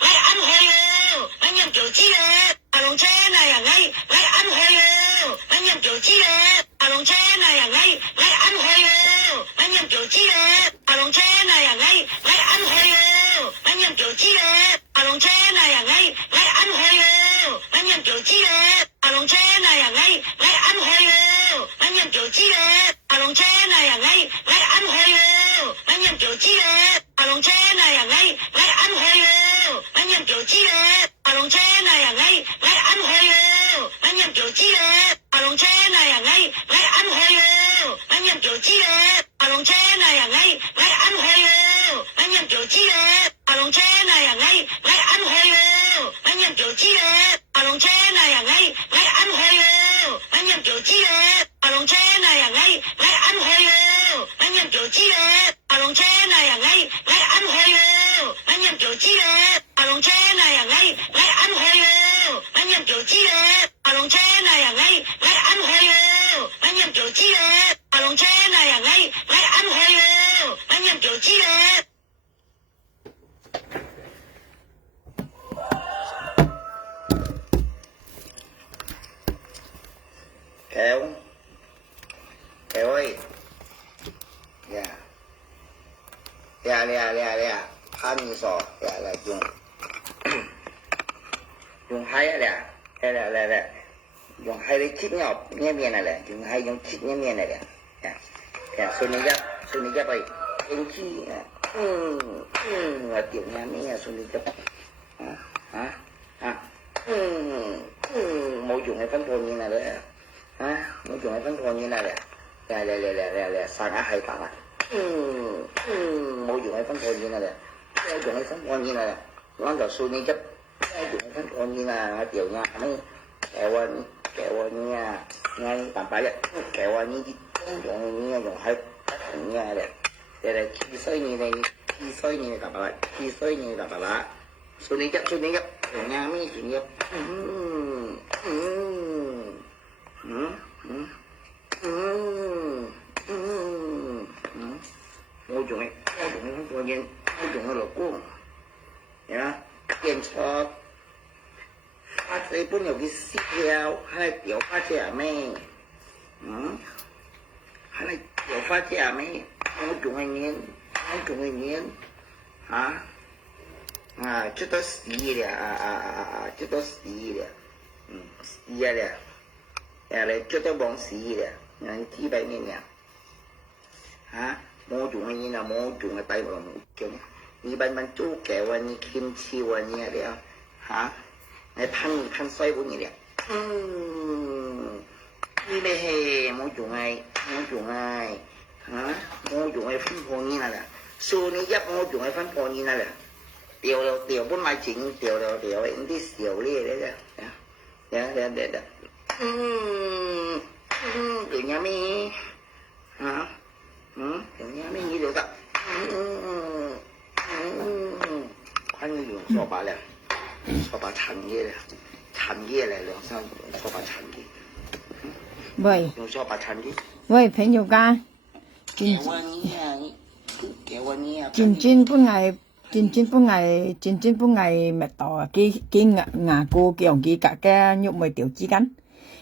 ngay ăn hơi anh em kiểu chi đấy lòng chế này ngay ăn hơi anh em kiểu chi đấy lòng chế này ngay ăn hơi anh em kiểu chi đấy lòng chế này ngay ăn hơi anh em kiểu chi đấy lòng chế này ngay ăn hơi anh em kiểu chi đấy lòng chế này ngay ăn hơi anh em kiểu chi đấy lòng chế này ngay ăn hơi anh em kiểu chi đấy lòng chế này ngay ăn hơi anh em kiểu chi đấy lòng chế này ngay ăn hơi anh em kiểu chi đấy lòng chế này ngay ăn hơi anh em kiểu chi đấy lòng chế này ngay ăn hơi anh em kiểu chi đấy lòng chế này ngay ăn hơi anh em kiểu chi đấy lòng chế này ngay ăn hơi anh em kiểu chi đấy lòng chế này ngay ăn hơi anh em kiểu chi đấy lòng chế này ngay ăn hơi anh em kiểu chi đấy lòng chế này ngay ăn hơi anh em kiểu chi đấy lòng chế này ngay ăn hơi anh em kiểu chi đấy lòng chế này ngay ăn hơi anh em kiểu chi đấy kéo kéo ơi dạ dạ hai mươi sò dạ là dùng dùng hai là dùng hai lấy chip nhau nghe miền này là dùng hai dùng chip nghe miền này là dạ xuân này chấp ơi em chi là tiểu nhà mấy nhà xuân này chấp hả mỗi dùng cái phân phối như này đấy mỗi dùng cái phân phối như này là sang á hay tặng mỗi dùng cái phân phối như này là dùng cái phân phối như này là nó là xuân này chấp dùng cái phân phối như là tiểu nhà mấy kéo nha ngay tạm phải vậy kéo như dùng hai nha đây khi xoay như này tạm phải khi xoay như tạm phải xuân này chấp tiểu nhà mấy chủ nghiệp ngô dùng ấy không có nhiên ngô dùng nó là cuồng nhá tiền cho phát thấy bốn nhiều cái xích theo hay là tiểu phát trẻ mẹ hay là tiểu phát trẻ mẹ ngô dùng anh nhiên hả chứ tôi xí đấy chứ tôi xí đấy là chứ tôi bóng xí đấy nhận thi bài này nè ngô dùng anh nhiên là ngô dùng cái tay vào kiểu này你班猪给我你kimchi我你了来pan xoay của你了你嘞嘿冇用ai冇用ai phân phối như này là số này giáp冇用ai phân phối như này là điều bốn mai chính điều em đi xỉu đi đấy đấy từ nhà mi từ nhà mi như điều đó khoan như dùng so bà thành kia này lượng sao so bà thành kia vậy dùng so bà thành kia vậy朋友噶真不愛麥道啊！佢牙膏用佢格嘅肉咪調之間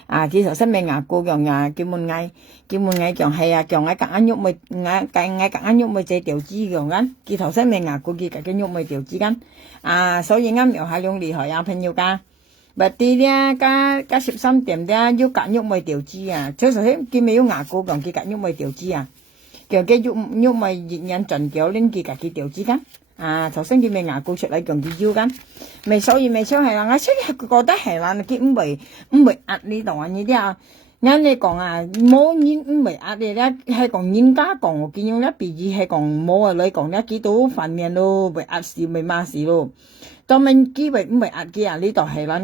佢頭先咪牙膏用佢門嗌用係用喺格肉咪格肉咪就調之用緊，佢頭先咪牙膏佢格嘅肉咪調之間所以啱又係用厲害朋友噶，咪啲咧加13點咧要格肉咪調之所以頭先佢咪要牙膏用佢格肉咪調之用嘅肉咪熱人盡腳拎佢格佢調之間。頭先佢咪牙膏出嚟用佢腰緊，咪所以咪想係啦，我所以覺得係啦，佢唔會壓呢度呢啲人哋講冇人唔會壓你咧，係講人家講我見用咧，比喻係講冇你講咧，幾多反面咯，會壓事咪罵事咯，當mình佢會唔會壓佢呢度係啦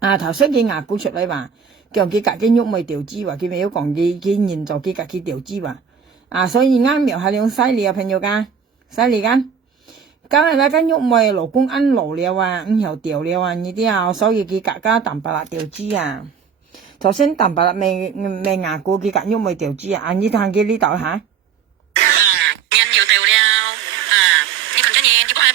㗎，頭先佢牙膏出嚟話，叫佢隔嘅肉咪調脂話，佢咪要講佢現在佢隔佢調脂話，所以啱又係用犀利朋友㗎。犀利㗎，今日咧間肉咪老公ăn老了唔又掉了呢啲所以佢格加蛋白質調脂頭先蛋白質未牙膏佢格肉咪調脂你睇佢呢度嚇。人又掉了你講真嘢，結果係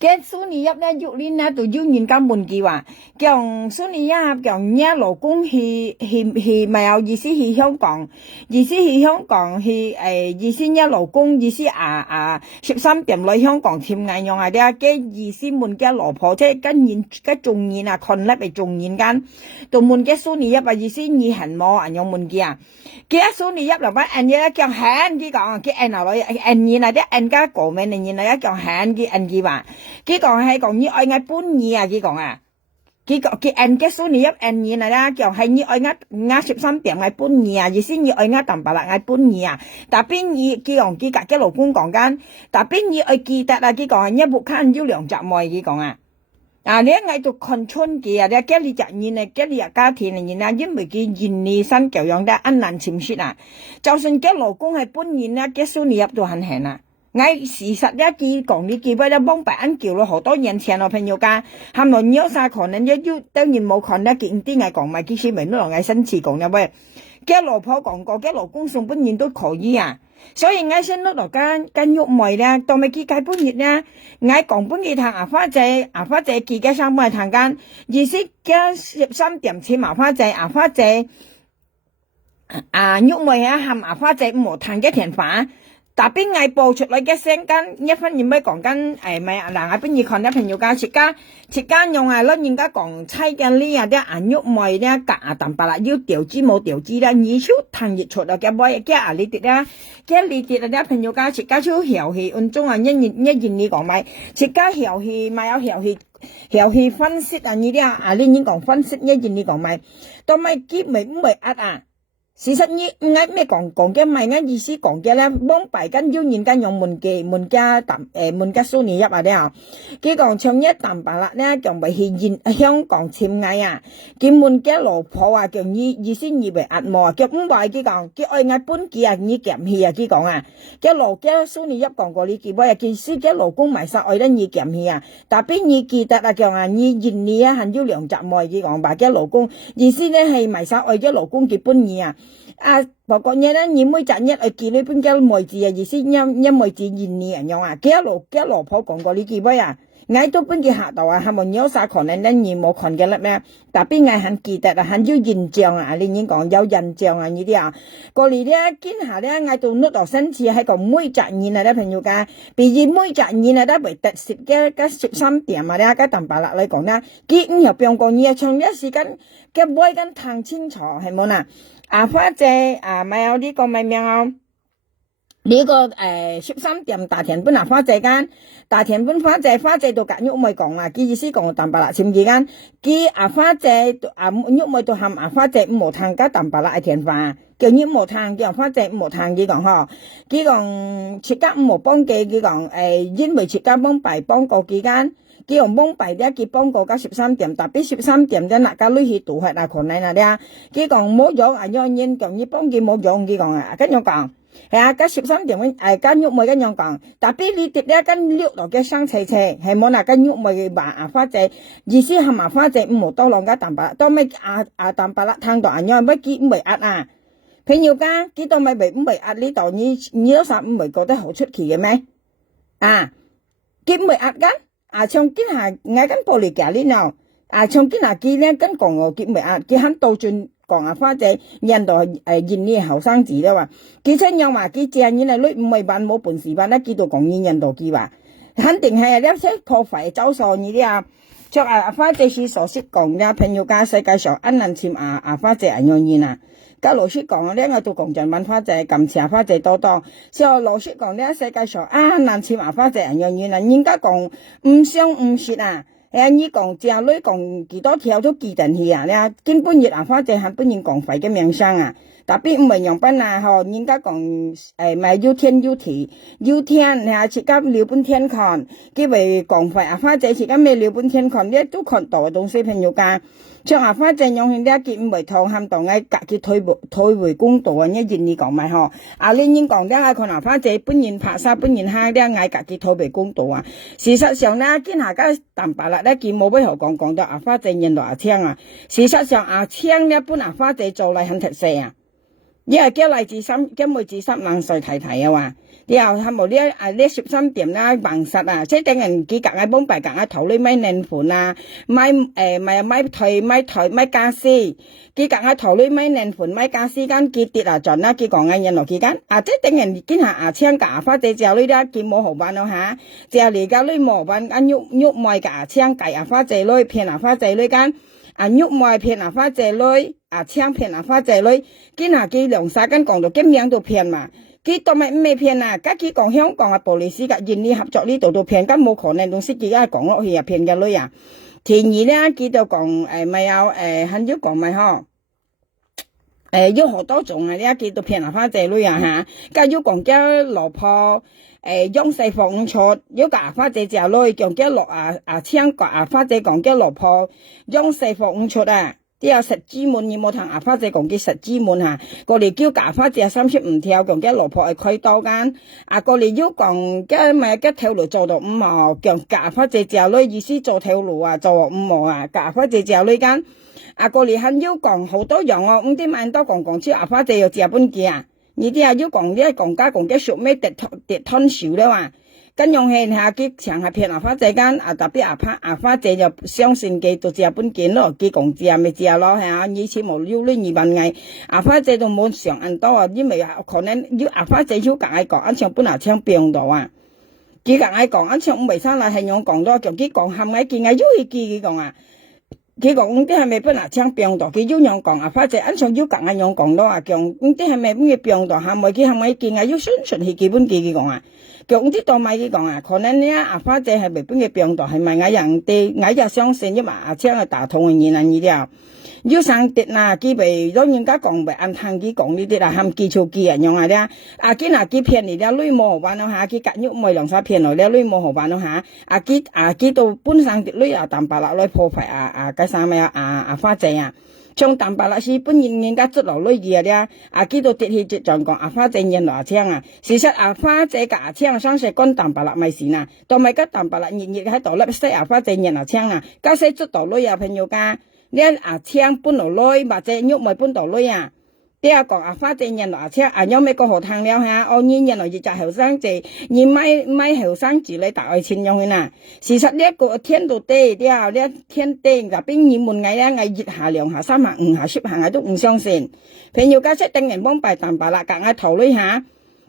cái số này yếp này dụ lên na tụi dụ nhìn cả buồn kỳว่า kiểu số này yếp kiểu nhà老公thì màเอา意思去香港意思去香港去意思nhà老公意思13點來香港添藝用係啲嘅意思門嘅老婆即係跟現嘅眾現啊 connect 嚟眾現間到門嘅數年入意思你係冇人用門嘅啊嘅數年入嚟把人嘢叫閒啲講嘅人來人嘢嚟啲人家講咩人嘢嚟叫閒嘅人嘅話嘅講係講你愛嗌搬嘢啊嘅講啊cái anh cái số này giúp anh như này đó kiểu hay như anh ngắt 13 điểm ngày bốn nhà gì xin như anh ngắt tầm bạc lại ngày bốn nhà tapi như cái còn cái cả cái老公講緊tapi như anh記得啊cái講係一部看要兩集賣嘅講你喺度 control 嘅你嘅你就現係嘅你家庭嚟現因為佢現你新教養得安難潛説啊就算嘅老公係搬現啦嘅數年入到很閒啊ngay事實一記講你記不得幫白人叫了好多年前我朋友家喊來nhiều晒可能一要當然冇可能見啲嗌講埋其實咪都來嗌新詞講啦喂嘅老婆講過嘅老公送搬現都可以啊所以嗌先都來間喐妹咧當咪記計搬現咧嗌講搬現ทาง花姐記嘅三班ทาง間意思嘅13點錢花姐花姐喐妹喊花姐冇ทาง嘅田飯但邊嗌播出嚟嘅聲間一分二咪講緊咪嗱喺邊二看啲朋友家切間用咯人家講猜嘅呢啲眼喐咪咧夾淡白啦要調資冇調資啦二超騰熱出嚟嘅妹嘅你哋啦嘅你哋啲朋友家切間超調戲按中一言你講咪切間調戲咪有調戲分析呢啲你已經講分析一言你講咪到咪結咪唔係事實你嗌咩講嘅咪啱意思講嘅咧，幫白跟要現間用門家數年入啲佢講唱一淡白啦咧，就咪去香港簽藝啊，佢門家老婆啊，叫意思以為壓磨，叫唔係佢講，佢愛嗌搬機啊，你夾氣啊，佢講啊，佢老家數年入講過你佢話，佢師嘅老公埋晒愛得你夾氣啊，但邊你記得啊，叫啊你現你啊，係要兩集妹佢講白嘅老公，意思咧係埋晒愛嘅老公佢搬嘢啊。包括嘢咧，你每集一去見你邊間妹子啊，意思因妹子現你人樣啊，幾多老婆講過呢幾位啊，嗌到邊個下度啊，係咪有晒可能咧，你冇看嘅啦咩？但邊嗌很記得啊，很有印象啊，你已經講有印象啊呢啲啊，過嚟咧見下咧嗌到碌到身次喺個每集現啊咧朋友家，比如每集現啊咧為特色嘅13點啊咧，嘅淡白啦嚟講啦，見又變過嘢，長一時間嘅妹跟睇清楚係冇啦。花姐咪有呢個咪名呢個13點大田本花姐間大田本花姐到隔喐咪講啊，佢意思講淡白啦，前幾間佢花姐喐咪到喊花姐冇彈加淡白啦係田飯，叫喐冇彈叫花姐冇彈佢講嗬，佢講設家冇幫佢講因為設家幫白幫過幾間。佢用幫幣咧，佢幫過加13點，特別13點啫，嗱家女去讀係嗱可能嗱啲，佢講冇用啊，樣嘢講你幫佢冇用，佢講啊，咁樣講，係啊，加13點間喐咪咁樣講，特別你哋咧跟溜落嘅生車係冇嗱間喐咪嘅麻花仔，意思係麻花仔冇多兩家淡白，當咩淡白啦，聽到啊樣乜佢唔係壓啊，朋友家佢當咪唔係壓呢度，你有啥唔係覺得好出奇嘅咩？佢唔係壓緊。從今下嗌緊玻璃架呢度，從今下佢咧跟講我結咪佢肯倒轉講花姐印度現呢後生子啦話，佢親友話佢正嘢係女唔係扮冇本事扮得幾度講印度佢話，肯定係呢些破費走數呢啲啊，像花姐是所識講嘅朋友家世界上安能簽花姐人樣嘢啊。咁老師講咧，我到講人問花姐，今次花姐多多。所以老師講咧，世界上難似花姐人樣嘢啦，人家講唔相唔説啊，你講正女講幾多條都記定去啊，你根本熱花姐係本人講費嘅名聲啊，特別唔係樣品啊，人家講咪要天要地要天，你設間了半天看，佢為講費花姐設間咩了半天看，你都看到東西朋友間。像花姐用佢呢一件唔係套喊到嗌隔佢退回公道啊！一言你講咪嗬，你已經講咧，佢花姐本人拍沙本人蝦咧嗌隔佢退回公道啊！事實上咧，見下家淡白啦咧，見冇俾何講到花姐認到青啊！事實上青咧本花姐做嚟很特色啊！因為叫嚟自心，叫每自心冷水睇睇啊話，然後係冇呢13點啦，bằng實啊，即係等人幾格嗌幫白格嗌頭呢咪靚款啊，咪退咪家私，幾格嗌頭呢咪靚款咪家私間幾跌啊盡啦，幾講嗌人落幾間，啊即係等人見下牙青牙花姐之後呢啲見冇好辦咯嚇，之後嚟家呢冇辦間喐賣牙青計牙花姐女騙牙花姐女間。啊喐賣騙牙花姐女，啊槍騙牙花姐女，見下佢兩三間講到咁樣都騙嘛，佢當咪唔係騙啊，家佢講香港嘅布里斯嘅印尼合作呢度都騙，咁冇可能東西佢而家講落去啊騙嘅女啊，田二咧佢就講咪有很少講咪嗬。有好多種啊！你睇到騙牙花姐女啊嚇，家要講嘅老婆用四房出，有牙花姐隻女講嘅落青個牙花姐講嘅老婆用四房出啊！啲有實資門，有冇同牙花姐講嘅實資門嚇？過嚟叫牙花姐35條，講嘅老婆係開刀間，過嚟要講嘅咪嘅條路做到5毛，講牙花姐隻女意思做條路啊，做5毛啊，牙花姐隻女間。過嚟肯要講好多樣哦，啲萬多講出牙花姐又借本嘅啊，你啲要講啲講家講嘅屬咩跌吞少咧話，跟用起下佢常係騙牙花姐間特別牙花姐就相信佢就借本件咯，佢講借咪借咯係啊，以前冇要呢2萬藝，牙花姐都冇上銀多啊，因為可能要牙花姐要夾嗌講，一場本牙槍病到啊，佢夾嗌講一場523啦係用講多，叫佢講冚嗌見嗌要去佢講啊。佢講啲係咪不拿槍病毒？佢要樣講啊，或者按上要講啊樣講咯啊，講啲係咪咩病毒？係咪佢係咪見啊？要宣傳係基本佢講啊，講啲當咪佢講啊，可能呢啊或者係咪本嘅病毒係咪嗌人哋嗌就相信，因為啊槍係打通嘅嘢啦呢啲啊，要生跌啦，佢咪當人家講咪按聽佢講呢啲啦，含基礎嘅人用下啲見啊佢騙你啲女冇好辦咯嚇，佢隔喐咪兩三騙來啲女冇好辦咯嚇，佢到本身啲女淡白啦，來破壞啥咪花姐啊，將淡白啦是本人家出落女嘅啲佢到跌起就講花姐人牙槍啊，事實花姐嘅牙槍相識跟淡白啦咪事啊，當咪個淡白啦日喺度粒識花姐人牙槍啊，加識出到女朋友家。你槍搬落女或者喐咪搬到女啊？啲講花姐人牙槍有咩個好聽了嚇？我人來就後生仔，而咪後生子你大愛錢用去嗱。事實呢一個天到地啲呢天地就邊二門藝藝熱下涼下3下5下10下都唔相信。朋友家識定人幫拜淡白啦，夾嗌頭女下。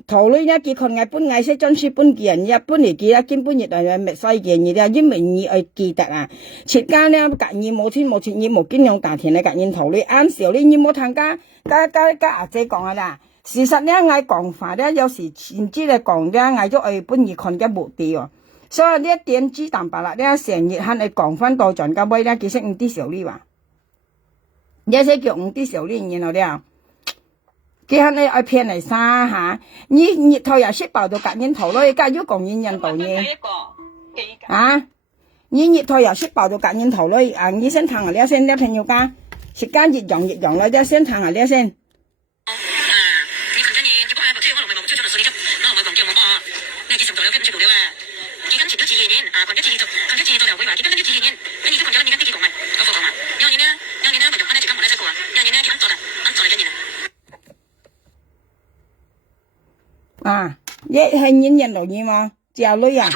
頭女一結婚嗌搬嗌識真書搬嘅人一搬嚟記啦，兼搬熱係咪細嘅嘢啲因為你愛記得啊，設間咧隔熱冇錢冇錢，熱冇經用大田咧隔熱頭女啱時候你冇聽家阿姐講啊啦，事實咧嗌講法咧有時唔知你講咧嗌咗愛搬熱困嘅目的喎，所以呢一點知淡白啦，呢成日肯你講翻到盡家威咧，其實5啲小呢話，有些叫5啲小呢，然後咧。佢係你愛騙嚟沙嚇，你頭又識爆到隔煙頭咯，而家要講煙印度嘢啊！你頭又識爆到隔煙頭咯，你先聽下呢一聲，呢朋友家時間越用啦，一先聽下呢一聲。一係人老嘢嘛，只有女啊。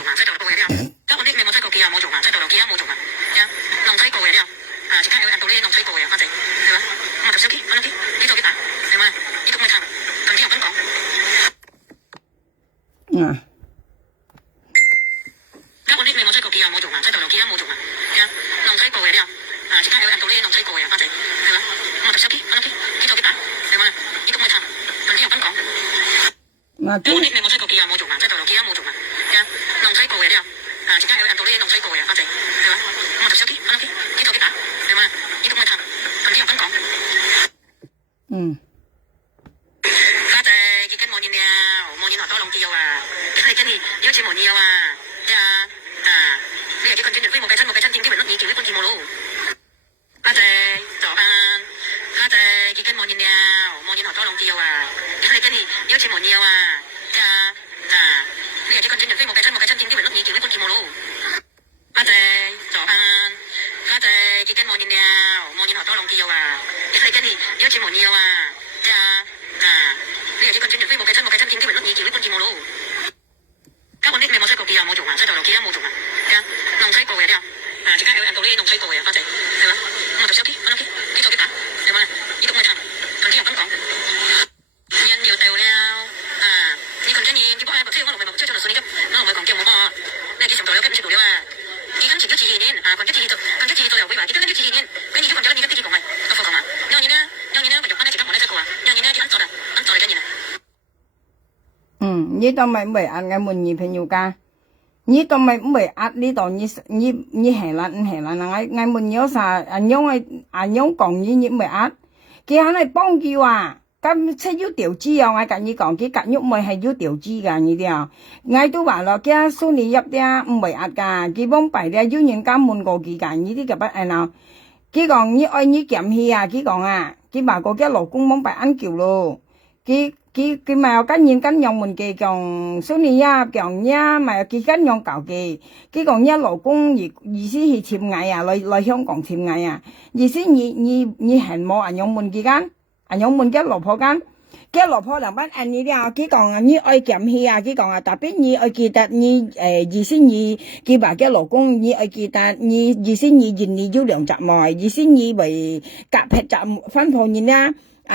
幾棍轉人飛冇計親見機會甩耳橋呢般見我咯。家揾啲你冇吹過機啊冇做啊，吹頭落機啊冇做啊，㗎弄吹過嘅啲啊，即刻有人到呢弄吹過嘅，花姐係嘛？我做小機，我諗機，機做機打，係嘛？呢度咪談，同啲人咁講，人要到了你群真嘢，只不過係即係我落去追咗就算你急，我唔係講叫我幫我，你幾時做有跟唔識做了啊？幾斤前咗自然年群一次做又會話幾斤跟住自然年，俾你幾棍咗你而家啲講咪，我講嘛，讓你呢，咪用翻呢時間我呢吹過啊，讓你呢啲安坐嚟緊嘢。呢度咪唔係壓嘅門兒朋友家，呢度咪唔係壓呢度你係啦，嗌門有啥anh nhông講你唔係壓，佢係咪幫佢話，咁出要調資啊，我跟你講，佢隔喐咪係要調資㗎呢啲啊，嗌都話咯，佢蘇你入啲唔係壓㗎，佢幫擺啲要人家門過佢㗎，呢啲就不係啦，佢講你愛你減氣啊，佢講啊，佢話個佢老公幫擺安叫咯，佢咪有跟用門嘅講蘇你呀講呀，咪佢跟用舊嘅，佢講呀老公意思係潛藝啊，來香港潛藝啊，意思你係冇人用門嘅間，人用門嘅老婆間，嘅老婆兩班人呢啲啊，佢講啊你愛減氣啊，佢講啊特別你愛記得你意思你佢話嘅老公你愛記得你意思你認你要兩集內，意思你為夾劈集分鋪你啦。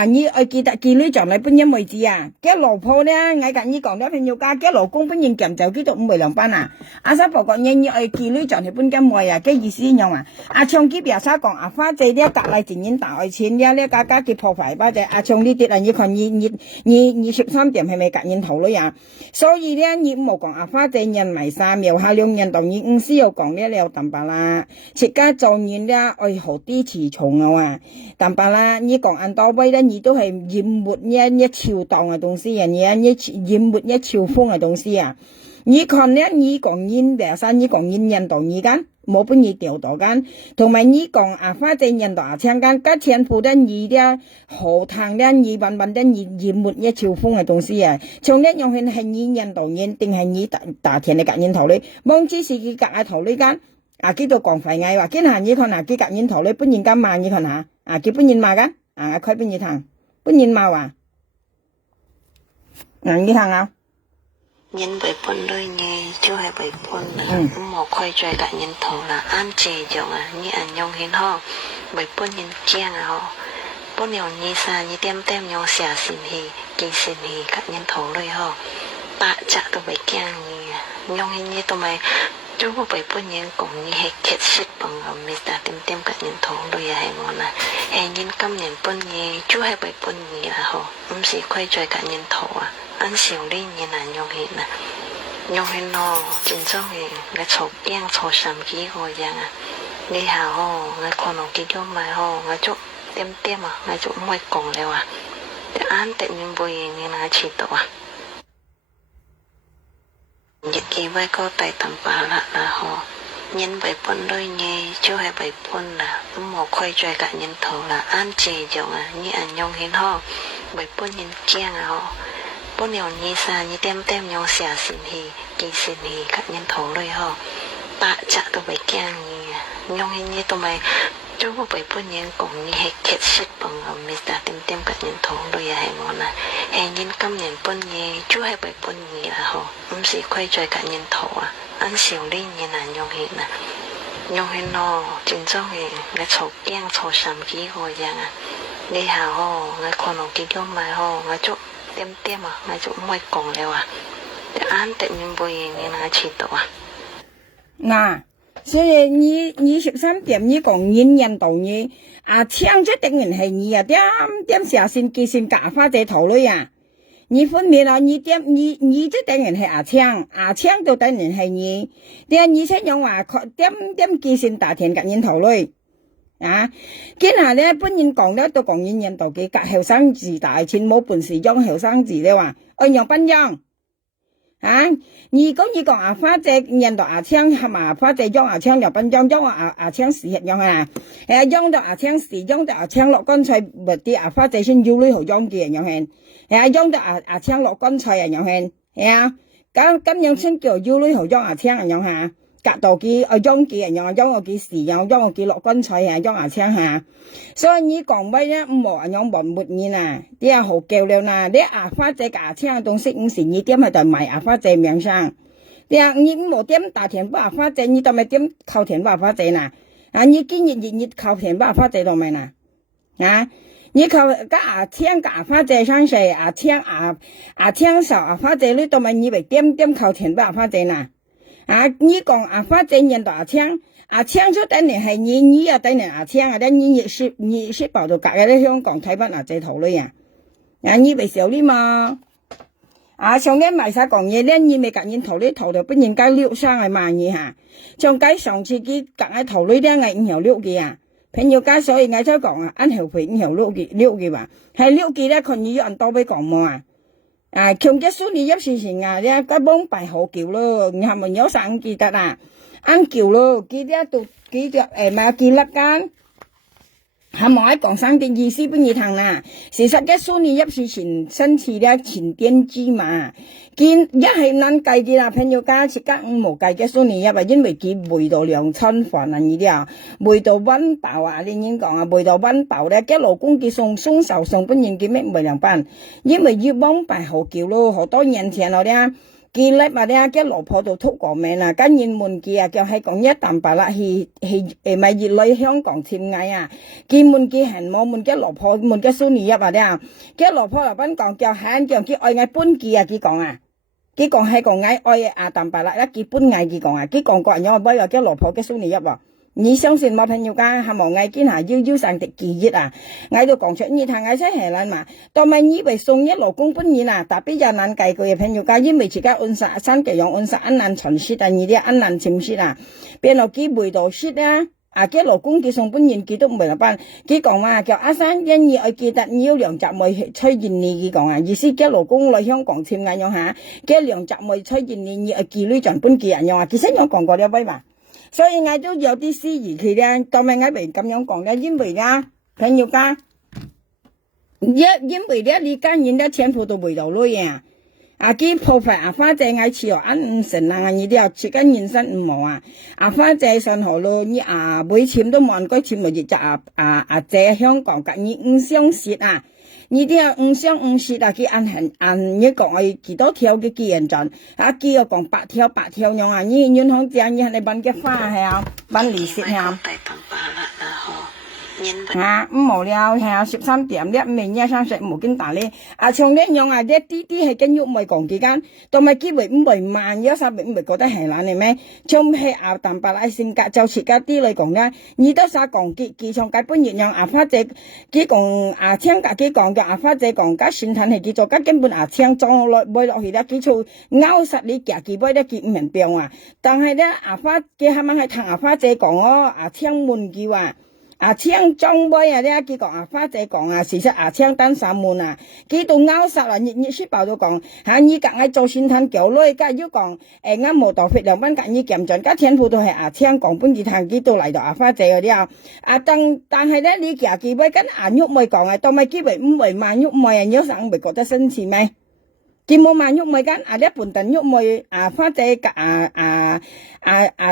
你愛記得記女將來本人位置啊，嘅老婆咧，我跟你講咗朋友家，嘅老公本人夾就叫做唔係兩班啊。阿叔婆講你愛記女將來本人位啊，嘅意思樣啊。阿昌佢表沙講阿花仔咧隔離前年大愛錢咧家佢破壞把仔，阿昌呢啲啊，你看你13點係咪隔年頭女啊？所以咧你唔好講阿花仔人埋三秒下兩人同你唔需要講咧你有淡白啦，切家做人咧愛好啲詞重啊，淡白啦，你講按多威咧。你都係淹沒一潮蕩嘅東西啊！你淹沒一潮風嘅東西啊！你看咧，你講煙白山，你講煙印度二間，冇俾你掉到間，同埋你講啊花仔印度啊青間，加全部都你咧好燙咧，你慢慢咧你淹沒一潮風嘅東西啊！從呢樣係你印度煙定係你大田嘅隔煙頭咧？望之是佢隔下頭呢間啊！叫做講廢藝話，今下你看啊，佢隔煙頭咧本人間賣你看下啊，佢本人賣㗎。開邊嘢談，本人嘛話，你談啊？nhân bởi quân đôi nhé chú hay bởi quân là mò khoai chơi cả nhân thổ là an chè dòng à như anh nhông hiến ho bởi quân nhân chiang à ho quân nhiều như xa như tem nhau xả xin hì kỳ xin hì cả nhân thổ đôi ho tạ chạ tôi bởi kiang như nhông hiến như tôi mày chú có bởi quân nhân cũng như hệ kết xích bằng ở mê ta tem cả nhân thổ đôi à hay ngon à hay nhân căm nhân quân nhé chú hay bởi quân nhé là ho xì khoai chơi cả nhân thổ à anh xỉu đi như là nhông hiền nó chính xác thì cái chỗ yên chỗ sắm kỹ rồi rằng à đi hào ho ngay con nó kỹ cho mày ho ngay chỗ tiêm à ngay chỗ môi cổng leo à để ăn tệ những bùi như là chỉ tổ à nhiệt kỳ vai có tay tầm bà là ho nhân bảy quân đôi nhé chú hay bảy quân là mò khoai chơi cả nhân thổ là ăn chè dòng à như anh nhông hiền ho bảy quân nhân chiang à ho bốn nhiều như xa như tem nhau xả xin hì kỳ xin hì các nhân thổ đôi ho tạ chạ tôi bởi kiang như nhông hình như tôi mày chú có bởi bốn nhân cũng như hệ kết xích bằng ở mê ta tem các nhân thổ đôi à hay ngon à hay nhân căm nhân bốn như chú hay bởi bốn như là ho xì khoai chơi các nhân thổ à ăn xỉu đi như là nhông hình nó chính xác thì cái chỗ yên chỗ sắm kỹ rồi rằng à đi hào ho ngay con nó kỹ cho mày ho ngay chỗ tiêm à ngay chỗ môi cổng leo à để ăn tệ những bùi như là chỉ tổ à nà所以你13點你講印度你啊搶出定人係你啊點下先記先假花仔頭女啊你分別啊你這定人係阿搶到定人係你點你先用話點記先大田夾人頭女啊，今下咧本人講咧都講印度嘅隔後生字大錢冇本事用後生字咧話，按樣不用啊！如果你講阿花姐印度阿槍係嘛，花姐用阿槍又不用阿槍時用啊，用到阿槍時用到阿槍落乾脆唔啲阿花姐先要呢號用嘅樣係，用到阿槍落乾脆啊樣係啊，咁樣先叫要呢號用阿槍啊樣嚇。隔到佢裝嘅人樣裝我嘅時樣裝我嘅落軍菜啊裝牙槍下，所以你講乜咧唔冇樣冇沒嘢呐，啲啊好叫了呐，啲牙花仔牙槍東西唔是你點喺度賣牙花仔名上，啲啊你冇點大田不牙花仔，你都咪點靠田不牙花仔呐，啊你今日靠田不牙花仔都咪呐，啊？你靠個牙槍牙花仔上世牙槍手牙花仔你都咪以為點靠田不牙花仔呐？啊！你講牙花仔認到牙槍出等年係你又等年牙槍啊！你是報到隔嘅咧香港睇翻牙仔頭咧啊！啊！你咪少啲嘛？啊！上年賣晒講嘢咧，你咪隔年頭咧頭就不應該溜上嚟賣嘢嚇。上街上次佢隔喺頭咧啲係唔後溜嘅啊！朋友家所以我就講啊，按後皮唔後溜嘅話，係溜嘅咧，佢你要按多俾講麼啊？啊，窮嘅蘇你一時時啊，你個幫拜好叫咯，你係咪有生記得啊？按叫咯，記得到記着咪記粒間，係咪喺講生嘅意思不二堂啦？事實嘅蘇你一時前新次咧前點知嘛？見一係難計嘅啦，朋友家食間冇計嘅蘇你一啊，因為佢味道兩餐飯啊，呢啲啊，味道溫飽啊，你已經講啊，味道溫飽咧，嘅老公佢送手送本人嘅咩唔兩班，因為要幫拜好叫咯，好多年前我哋佢咧嘛咧，嘅老婆度吐過名啦，跟住門佢啊，就係講一啖白啦，係咪熱女香港甜嗌啊，佢門佢係冇門嘅老婆門嘅蘇你一啊咧，嘅老婆老闆講叫喊叫佢愛嗌搬佢啊，佢講啊。佢講係講愛啊淡白啦，一結搬嗌佢講啊，佢講個人有冇話嘅老婆嘅蘇你一喎？你相信冇朋友家係冇嗌見下要上啲記憶啊？嗌到講出你睇嗌出係啦嘛，當咪以為送一老公搬嘢啊，特別有難計嘅朋友家，因為自己按實生嘅樣按實安難傳説啊，呢啲安難潛説啊，變落機味道説啊。啊！嘅老公佢送本人佢都唔係班，佢講話叫阿生因意愛記得要兩集妹催見你，佢講啊，意思嘅老公來香港簽眼樣下，嘅兩集妹催見你愛記女像本記人樣啊，其實我講過呢位嘛，所以我都有啲思疑佢咧，當咪我咪咁樣講咧，因為咧朋友家，因為咧你家人咧全部都味道女啊。啊！佢破壞阿花仔嗌似哦，按唔成啦，你啲啊，切緊現身唔好啊！阿花仔上河咯，你啊每錢都冇人該錢咪就借香港嘅你唔相識啊！你啲啊唔相唔識啊！佢按一個愛幾多條嘅幾人賺啊！佢又講8條樣啊！你銀行借你係你揾嘅花係啊，揾利息係啊！啊，無聊係啊，13點咧，明日上食冇見大咧。啊，從呢樣啊，一啲係跟喐咪講幾間，同埋機會唔係慢，有時唔係覺得係難嘅咩？從係啊，淡白啦性格就似家啲嚟講咧，你都啥講佢從解本樣啊花姐，佢講啊聽架佢講嘅啊花姐講家算睇係佢做家根本啊聽裝落買落去咧，佢做拗實你夾佢買得佢唔明白啊，但係咧啊花佢係咪係聽啊花姐講哦啊聽門佢話。啊，槍裝杯啊！呢佢講啊，花仔講啊，事實啊，槍單三門啊，佢到拗實啦，熱書包都講，嚇你隔嗌做先攤叫女，家要講啱冇道fit兩蚊隔你檢準，家天父都係啊，槍講本佢攤佢到嚟到啊，花仔嗰啲啊，啊但係咧，你夾幾杯跟啊喐妹講啊，當咪機會唔會慢喐妹啊，有時唔會覺得新鮮咩？佢冇慢喐妹間啊，一半頓喐妹啊，花仔夾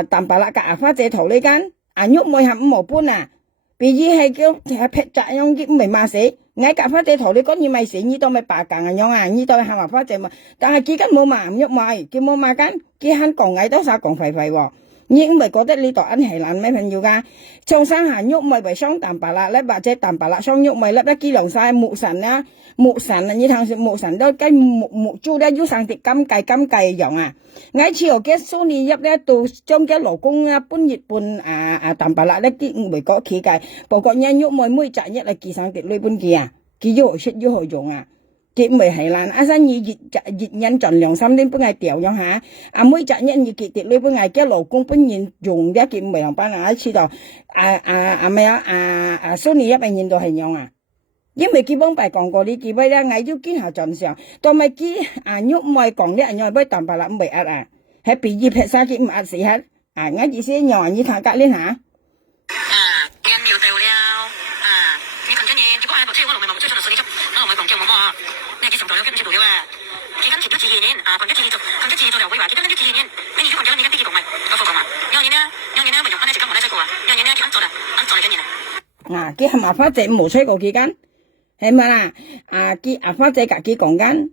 淡白啦，夾啊花仔頭呢間啊喐妹係五毛半啊。比如係叫劈雜樣啲唔係罵死，嗌夾花仔頭你講你咪死，你當咪白càng樣啊，你當係話花仔嘛，但係佢根冇罵唔喐咪，佢冇罵緊，佢肯講嗌多晒講廢廢喎，你唔係覺得你度恩係難咩朋友噶？創生行喐咪為雙淡白啦，咧或者淡白啦雙喐咪粒一機量晒木神啊，你睇下木神都跟木豬咧要上啲金計樣啊！我次我嘅蘇你入咧到將嘅老公啊半月半淡白啦，呢啲唔係講企計，不過人喐咪每集一嚟記上啲女半記啊，佢要學識要學用啊！佢唔係係難，阿生要熱人盡量心啲本係掉咗下，阿妹集一要結啲女本係嘅老公本然用一件唔係兩班啊，一次到蘇你入邊現到係樣啊！因為佢幫白講過呢幾位咧，我要見下盡上，同埋佢喐咪講啲人又俾淡白啦，唔係啊，係比爾劈晒佢唔死嚇我意思讓你睇隔籬下。你要掉了你近緊嘢，只不過係部車我同埋冇追出嚟水執，我同佢講叫我你係幾十度有幾多度了你跟住一次年啊，còn一次做就會話，記得一次年，你如果講咗你嘅啲講咪，我講嘛，有年咪用翻呢隻金冇得吹過啊，有年叫做嚟緊年啊，佢係麻花姐冇吹過幾間，係咪啦？佢阿花姐自己講緊，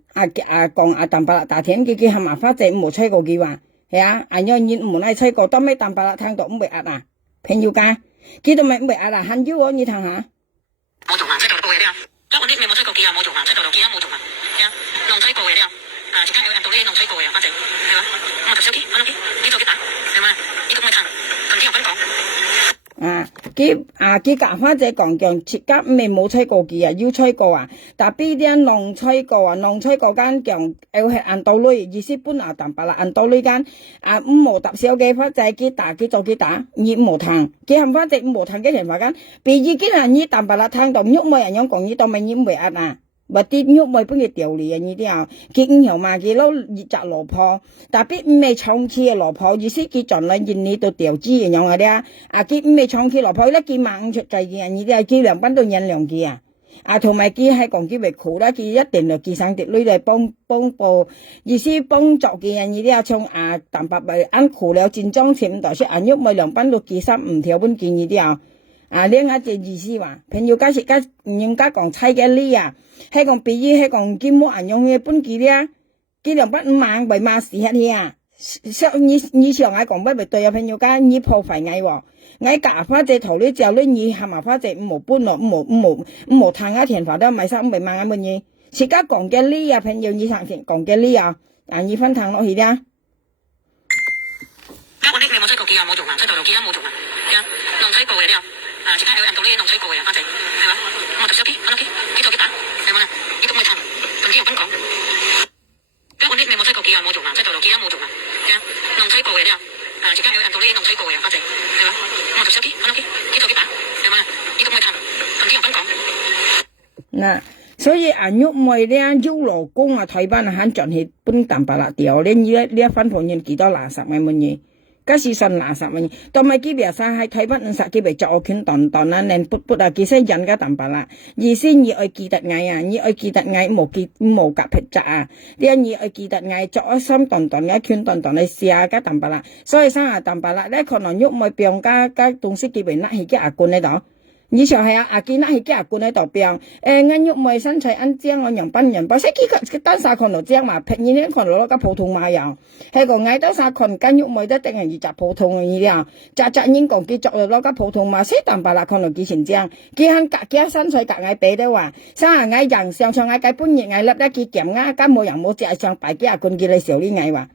講淡白大田佢係麻花姐冇吹過幾話，係啊，有年冇嚟吹過，當咩淡白聽到唔會壓啊，朋友家，佢都咪唔會壓啦，很少喎，你睇下。冇做啊，吹到到嘅啲啊，嗰啲你冇吹過幾啊，冇做啊，吹到幾啊冇做啊，係啊，弄吹過嘅啲啊，而家有人到呢弄吹過嘅，花姐，係嘛，我就少啲，我諗啲，你做幾打，係嘛，你咁咪談，同啲人分講。佢夾花姐講切夾未冇吹過幾啊，要吹過啊，但邊啲弄吹過啊，弄吹過間講要係按道理，意思本淡白啦，按道理間唔冇搭小嘅花姐佢打佢做佢打，而冇談，佢含花姐冇談嘅人話間，別意見係呢淡白啦，聽到喐冇人樣講呢當咪呢唔會壓啊。或啲喐咪幫佢調理啊呢啲啊，佢唔係嘛佢攞熱雜蘿蔔，但係唔係長期嘅蘿蔔，意思佢盡量現呢度調脂嘅樣嗰啲啊，佢唔係長期蘿蔔，一見萬五出計嘅呢啲啊，佢兩班都引兩嘅啊，同埋佢係講佢為苦啦，佢一定就佢生啲女嚟幫補，意思幫助嘅人呢啲啊，從蛋白咪按苦了戰爭前代說喐咪兩班都佢生唔條本件呢啲啊。呢一隻意思話，朋友家時家唔應該講猜嘅呢啊，係講比喻係講見冇人用嘅本機咧，佢兩筆萬為嘛事喺啊，你上嗌講乜咪對啊，朋友家你破壞嗌喎，嗌夾花隻頭呢之後咧，你係麻花隻唔搬落唔冇彈下田法都咪生咪萬乜嘢，時家講嘅呢啊，朋友你談前講嘅呢啊，你分彈落去啦。家我呢你冇吹過幾啊冇做啊，吹到幾啊冇做啊，弄吹過嘅啲啊。而家有人到呢弄吹過嘅，花姐，係嘛？我就少啲，我諗啲，幾做幾打，係嘛？呢度咪談，同啲人分講。家我呢你冇吹過幾啊冇做啊，吹到幾啊冇做啊，弄吹過嘅啲啊。而家有人到呢弄吹過嘅，花姐，係嘛？我就少啲，我諗啲，幾做幾打，係嘛？呢度咪談，同啲人分講。嗱，所以喐咪咧，喐勞工啊，台灣肯盡係搬淡白辣掉咧，呢一分房人幾多垃圾嘅乜嘢？嗰時信垃圾乜嘢，當咪佢邊晒喺台灣50幾邊做圈當啦，連撥啊，其實人家淡白啦，而先要愛記得嗌啊，要愛記得嗌冇夾皮雜啊，啲要愛記得嗌做一心當嘅圈當嚟試下加淡白啦，所以生下淡白啦，咧可能喐咪變加東西幾邊甩起嘅牙罐喺度。以前係見那係幾廿罐喺度病，啱喐咪身材啱正我人班，所以佢單晒群度正嘛，平日呢群攞個普通嘛樣，係個嗌多晒群跟喐咪都定係二集普通嘅呢啲啊，扎英講佢作攞個普通嘛，所以淡白啦群度幾錢正，佢肯隔幾身材隔嗌比都話，生下嗌人上嗌計半日嗌粒咧佢夾啱，咁冇人冇隻上擺幾廿罐佢嚟少呢嗌話。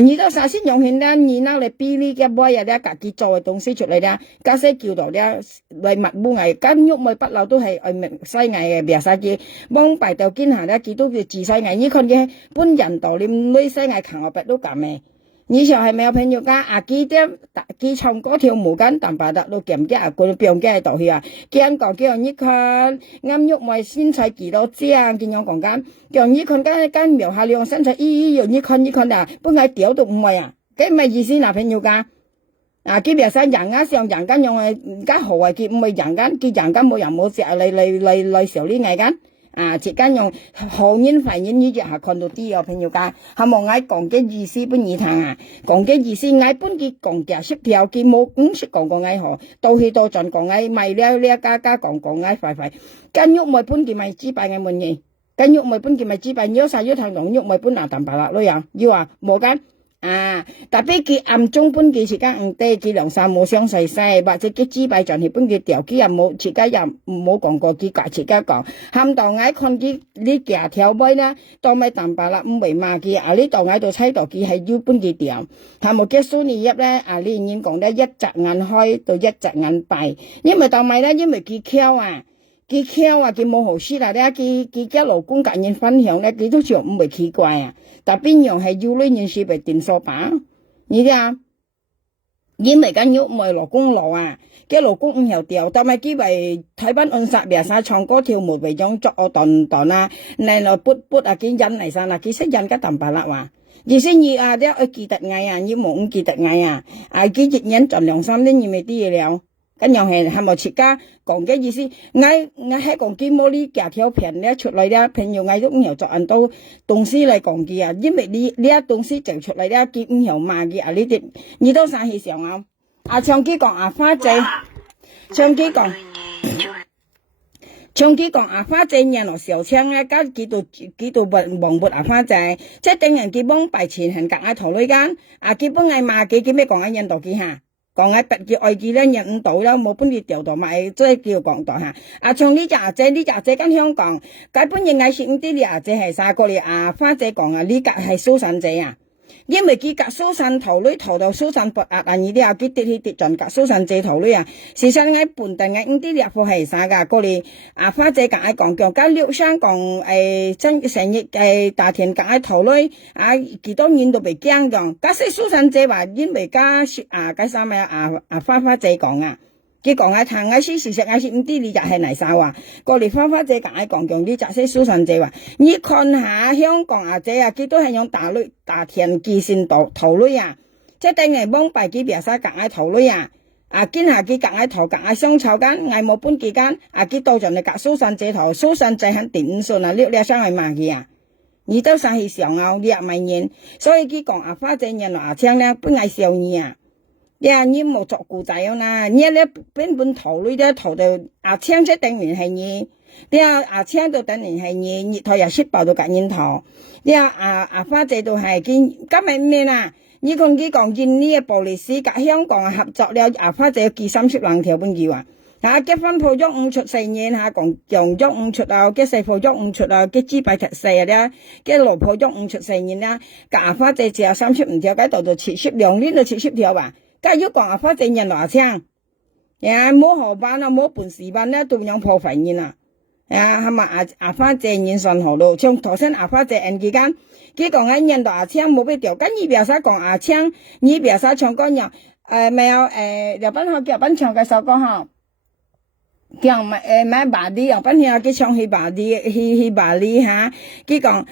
你都首先用現咧，你那嚟比呢嘅杯啊，咧自己做嘅東西出嚟咧，加些叫到咧為物污藝，跟喐咪不嬲都係西藝嘅，別晒嘅，幫擺到肩下咧，佢都叫自西藝，呢คน嘅本人道念女西藝強我白都咁嘅。以前係咪有朋友家佢唱歌跳舞緊，淡白得都夾嘅個病嘅喺度去啊，驚講叫呢คน啱喐咪身材幾多正，見樣講緊，叫呢คน間描下你身材用呢คน啊，本係屌都唔係啊，咁咪意思嗱朋友家，佢別晒人家上人間用係間何謂佢唔係人間，佢人間冇人冇隻嚟少呢藝間。直間用好人反應呢只下看到啲朋友家，係冇嗌講嘅意思本意聽講嘅意思嗌本佢講嘅識條，佢冇識講嗌何，到去到盡講嗌咪呢一家講嗌快，跟喐咪本佢咪知拜嘅門嘢，跟喐咪本佢咪知拜，如果晒咗堂同喐咪本淡白啦都有，要話冇間。但俾佢暗中搬佢時間低，佢兩三冇相細細，或者佢支擺盡係搬佢掉，佢又冇自家又冇講過，佢隔自家講，喊到嗌看佢呢夾條尾啦，當咪淡白啦，唔為嘛佢呢度嗌到猜到佢係要搬佢掉，係冇嘅蘇尼入咧，呢已經講得一隻眼開到一隻眼閉，因為當咪咧，因為佢翹佢冇好事啦，咧佢嘅老公隔人分享咧，佢都似唔會奇怪啊。但邊樣係要呢件事被電數版？你啲啊，因為緊要咪老公攞啊，嘅老公唔又掉，但係佢為睇班按殺別晒唱歌跳舞為種作當啦，嚟來撥啊，佢引嚟晒啦，佢識引嘅淡白啦話，而先要啲記得嗌啊，要冇記得嗌啊，佢熱引盡量3年要咪啲嘢了。咁樣係咪切家講嘅意思？我喺講幾冇呢夾條片咧出嚟咧，朋友我都唔曉作按到東西嚟講嘅啊，因為呢一東西整出嚟咧，佢唔曉賣嘅啊，呢啲你都生氣上啊！啊，長期講啊花仔，長期講。長期講啊花仔人落小槍咧，加幾度黃撥啊花仔，即係等人佢幫擺錢行夾喺頭裏間，啊佢幫嗌罵佢咩講喺印度機下，講喺特嘅外機咧印唔到啦，冇本地調度賣，即係叫講到下。啊從呢隻仔跟香港，佢本應係選啲呢隻係晒過嚟啊花仔講啊呢格係蘇神仔啊。因為佢隔蘇神頭女頭到蘇神拔壓啊，呢啲啊佢跌盡隔蘇神借頭女啊，事實喺本地嘅呢啲入貨係啥噶？過嚟啊花姐隔喺講加六箱講真成日大田隔喺頭女啊，幾多年都被驚講，加西蘇神借話因為加加啥咪花姐講啊。佢講喺談嗰時事實喺呢啲你就係嚟晒話，過嚟花姐隔喺講呢就係蘇神姐話，你看下香港啊姐啊，佢都係用大田基線頭女啊，即係等人幫擺幾邊晒隔喺頭女啊，見下佢隔喺頭隔喺雙草間，嗌冇搬幾間，佢到盡嚟隔蘇神姐頭，蘇神姐肯點算啊？你上去罵佢啊？你都上去上拗，你又咪認，所以佢講花姐人落槍咧，不嗌笑你啊！你冇作故仔啦，你咧本頭女咧頭到槍出等於係你，槍到等於係你頭又識爆到隔煙頭，花姐都係見今日咩啦？你講見呢個布里斯隔香港合作了，花姐記30兩條本叫啊，結婚抱咗5出4年講用咗5出啊，結細抱咗5出啊，結支擺4啦，結老抱咗5出4年啦，隔花姐只有3出唔條，喺度就702年就70條吧。假如講花姐人落槍，冇河班啊，冇本事班咧，都樣破費人啊，係咪花姐人上河路，像頭先花姐人之間，佢講喺人落槍冇俾調，跟你別使講槍，你別使唱歌樣，沒有日本學叫本唱嘅首歌嗬。叫買巴啲，又本嚟佢唱去巴啲吓，佢講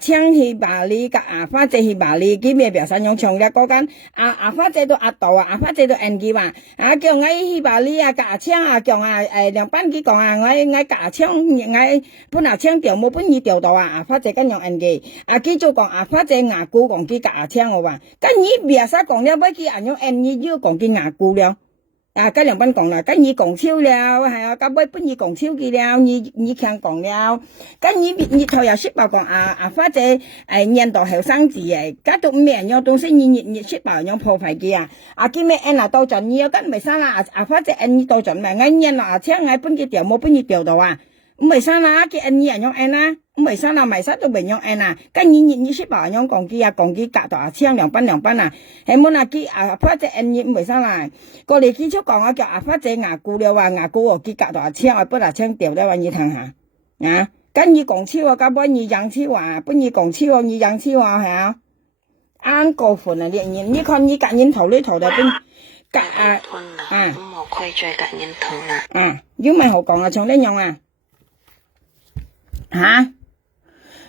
唱去巴啲，花姐去巴啲，佢咩表示用唱嘅歌間，花姐都到花姐都en佢話，叫我去巴啲唱叫兩班佢講我唱本唱調冇本意調到花姐跟用佢，佢就講花姐牙姑講佢唱我話，跟你別使講了，不佢用你要講佢牙姑了。跟兩班講啦，跟你講超了，係啊，咁尾本你講超佢了，你強講了，跟你頭又識話講花姐年度後生子家都咩人樣東西你識話樣破壞嘅佢咩到盡你跟咪生啦，花姐你到盡咪，我年啦聽我本佢調冇本佢調到唔係生啦，佢你人樣啦，唔係生啦，咪生都未樣跟你識話樣講佢隔到聽兩班係冇佢花姐你唔係生啦，過嚟佢出講叫花姐牙姑了話牙姑佢隔到聽本聽調咧話你聽下跟你講超加幫你養超幫你講超你養超係啊，啱過分你看你隔人頭呢頭就邊隔冇虧罪隔人頭啦如果唔係好講從呢樣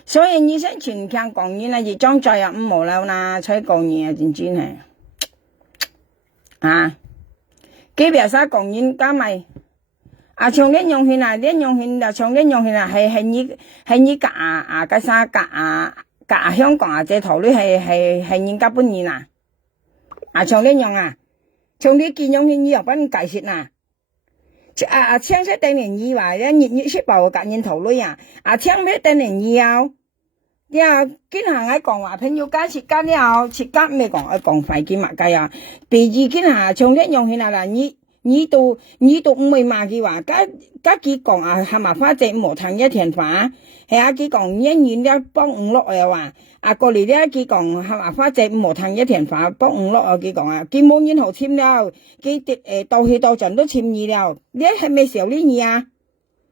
所以你想全強講嘢啦，而裝載又唔無啦啦，所以講嘢真係幾別使講嘢加埋從呢樣去呢樣去從呢樣去係你隔個啥隔香港這頭呢係人家本人從呢樣從呢見樣去你又幫解釋槍出等年以話你識爆隔人頭女槍咩等年以後經常喺講話朋友間切間了切間咩講快見物計別意經常從呢樣去啦你都唔會罵佢話家佢講係咪花姐無談一田花係佢講一年咧幫5落又話過嚟咧佢講係咪花姐無談一田花幫5落佢講佢冇年後簽了佢到去到盡都簽你了你係咩時候呢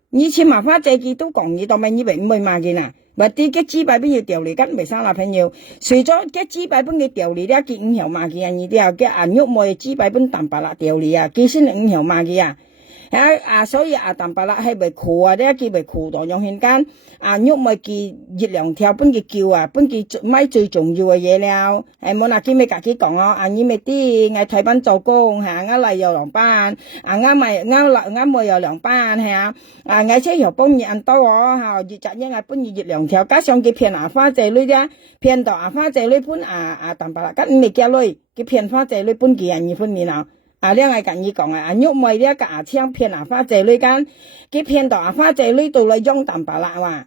你簽埋花姐佢都講你到咪你唔會罵佢啦或啲嘅資擺邊要調嚟跟未生啦朋友，除咗嘅資擺邊嘅調嚟咧，佢5條罵佢你啲嘅喐冇資擺邊淡白啦調嚟佢先5條罵佢所以淡白啦係未酷啊，呢佢未酷到用現間喐咪佢熱量條本佢叫本佢咪最重要嘅嘢了，冇嗱佢咪自己講你咪啲我退班做工我嚟又上班我咪又上班我車又幫你按多熱雜因本熱量條加上佢騙花仔女啫，騙到花仔女本淡白啦，咁未驚女佢騙花仔女本佢人分面呢個係咁意講喐咪呢個槍騙花仔女間，佢騙到花仔女到嚟用淡白啦話，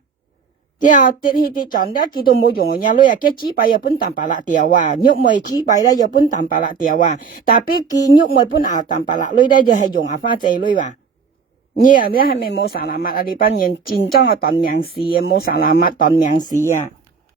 之後跌撞咧佢都冇用嘅女佢紙幣又本淡白啦掉喐咪紙幣咧又本淡白啦掉但係佢喐咪本淡白啦女咧就係用花仔女話，你係咪冇沙拉麥你班人戰爭斷命事冇沙拉麥斷命事